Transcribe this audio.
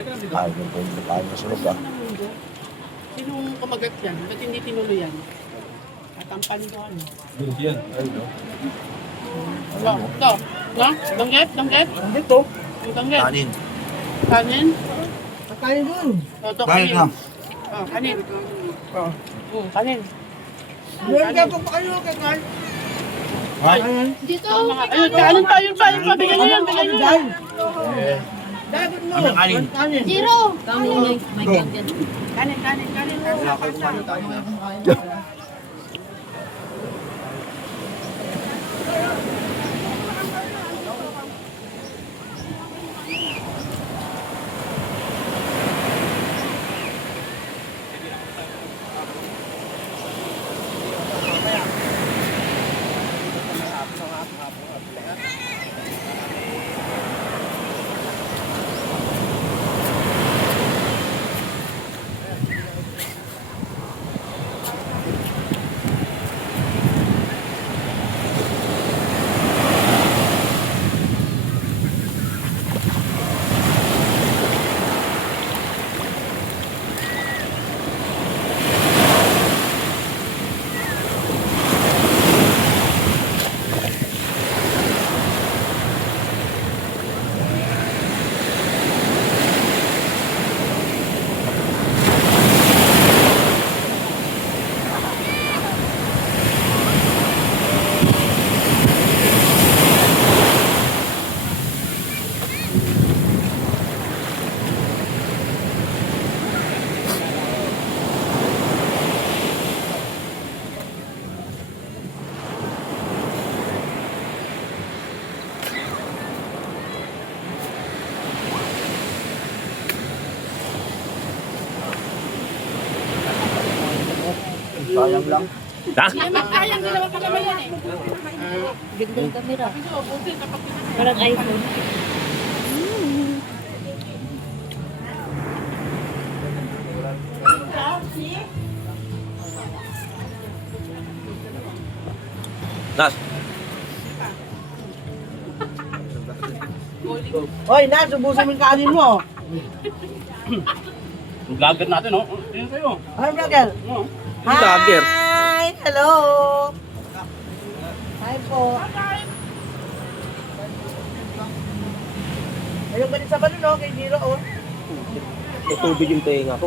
Ay, yung po yung kain na sunog ah. Sinong kumagat yan? Ba't hindi tinuloy yan? At ang panindohan. Yan, ay no. Ito. No? Danggit? Danggit? Dito. Yung danggit? Kanin. Kanin? Kain dun. Ito, Kanin kanin. na. Oh, kanin. Kanin. Meron ka pa kayo kakain. Ay. Dito. Ayun, kanin pa, yun pa, yun pa. Bigyan nyo yan, bigyan nyo yan. Dapat mo. Ano kanin? Kanin. Zero. Kanin. May ganyan. Kanin, kanin, kanin. Wala kayo kumain tayo na. Sayang lang. Kayang dalawa pa naman yan eh. Ganda yung camera. Parang iPhone. Nas. Hoy, Nas, ubusin mo yung kanin mo. Yung vlogger natin, oh. Tingnan sa'yo. Ano, brother? Oh. Vlogger. Hi! Hello! Hi po. Ayun ba din sa balon, no? Kay Jiro, oh. May tubig yung tenga ko.